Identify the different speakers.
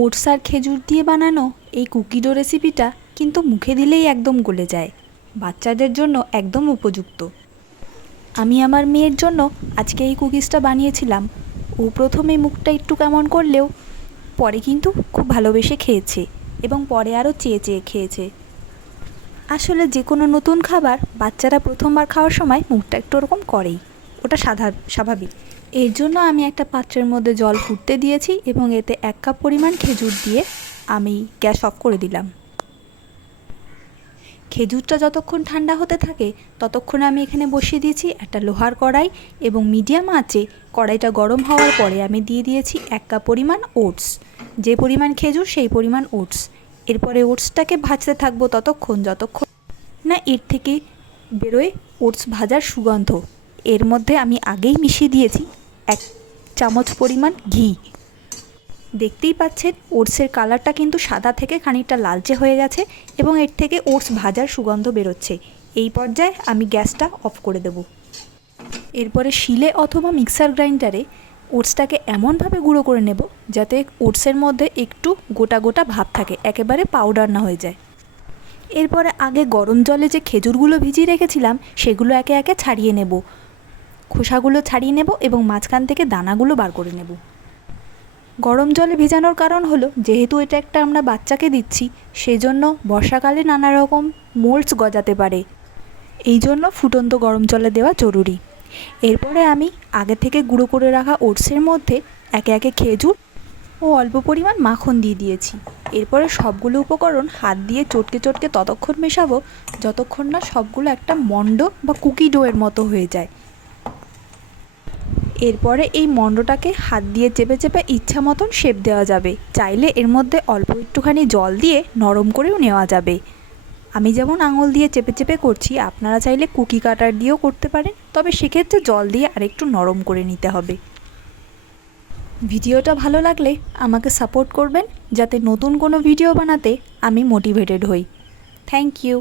Speaker 1: Oats আর খেজুর দিয়ে বানানো এই কুকিডো রেসিপিটা কিন্তু মুখে দিলেই একদম গলে যায়। বাচ্চাদের জন্য একদম উপযুক্ত। আমি আমার মেয়ের জন্য আজকে এই কুকিজটা বানিয়েছিলাম। ও প্রথমে মুখটা একটু কেমন করলেও পরে কিন্তু খুব ভালোবেসে খেয়েছে এবং পরে আরও চেয়ে চেয়ে খেয়েছে। আসলে যে কোনো নতুন খাবার বাচ্চারা প্রথমবার খাওয়ার সময় মুখটা একটু ওরকম করেই। ওটা সাধা স্বাভাবিক এর জন্য আমি একটা পাত্রের মধ্যে জল ফুটতে দিয়েছি এবং এতে এক কাপ পরিমাণ খেজুর দিয়ে আমি গ্যাস অফ করে দিলাম। খেজুরটা যতক্ষণ ঠান্ডা হতে থাকে, ততক্ষণ আমি এখানে বসিয়ে দিয়েছি একটা লোহার কড়াই এবং মিডিয়াম আঁচে কড়াইটা গরম হওয়ার পরে আমি দিয়ে দিয়েছি এক কাপ পরিমাণ ওটস। যে পরিমাণ খেজুর, সেই পরিমাণ ওটস। এরপরে ওটসটাকে ভাজতে থাকব ততক্ষণ, যতক্ষণ না এর থেকে বেরোয় ওটস ভাজার সুগন্ধ। এর মধ্যে আমি আগেই মিশিয়ে দিয়েছি এক চামচ পরিমাণ ঘি। দেখতেই পাচ্ছেন, ওটসের কালারটা কিন্তু সাদা থেকে খানিকটা লালচে হয়ে গেছে এবং এর থেকে ওটস ভাজার সুগন্ধ বেরোচ্ছে। এই পর্যায়ে আমি গ্যাসটা অফ করে দেব। এরপরে শিলে অথবা মিক্সার গ্রাইন্ডারে ওটসটাকে এমনভাবে গুঁড়ো করে নেব যাতে ওটসের মধ্যে একটু গোটা গোটা ভাব থাকে, একেবারে পাউডার না হয়ে যায়। এরপরে আগে গরম জলে যে খেজুরগুলো ভিজিয়ে রেখেছিলাম, সেগুলো একে একে ছাড়িয়ে নেব। খোসাগুলো ছাড়িয়ে নেব এবং মাঝখান থেকে দানাগুলো বার করে নেব। গরম জলে ভেজানোর কারণ হলো, যেহেতু এটা একটা আমরা বাচ্চাকে দিচ্ছি, সেজন্য বর্ষাকালে নানা রকম মোল্ডস গজাতে পারে। এই জন্য ফুটন্ত গরম জলে দেওয়া জরুরি। এরপরে আমি আগে থেকে গুঁড়ো করে রাখা ওটসের মধ্যে একে একে খেজুর ও অল্প পরিমাণ মাখন দিয়ে দিয়েছি। এরপরে সবগুলো উপকরণ হাত দিয়ে চটকে চটকে ততক্ষণ মেশাবো, যতক্ষণ না সবগুলো একটা মণ্ড বা কুকি ডোয়ের মতো হয়ে যায়। এরপরে এই মণ্ডটাকে হাত দিয়ে চেপে চেপে ইচ্ছা মতন শেপ দেওয়া যাবে। চাইলে এর মধ্যে অল্প একটুখানি জল দিয়ে নরম করেও নেওয়া যাবে। আমি যেমন আঙুল দিয়ে চেপে চেপে করছি, আপনারা চাইলে কুকি কাটার দিয়েও করতে পারেন, তবে সেক্ষেত্রে জল দিয়ে আরেকটু নরম করে নিতে হবে। ভিডিওটা ভালো লাগলে আমাকে সাপোর্ট করবেন, যাতে নতুন কোনো ভিডিও বানাতে আমি মোটিভেটেড হই। Thank you.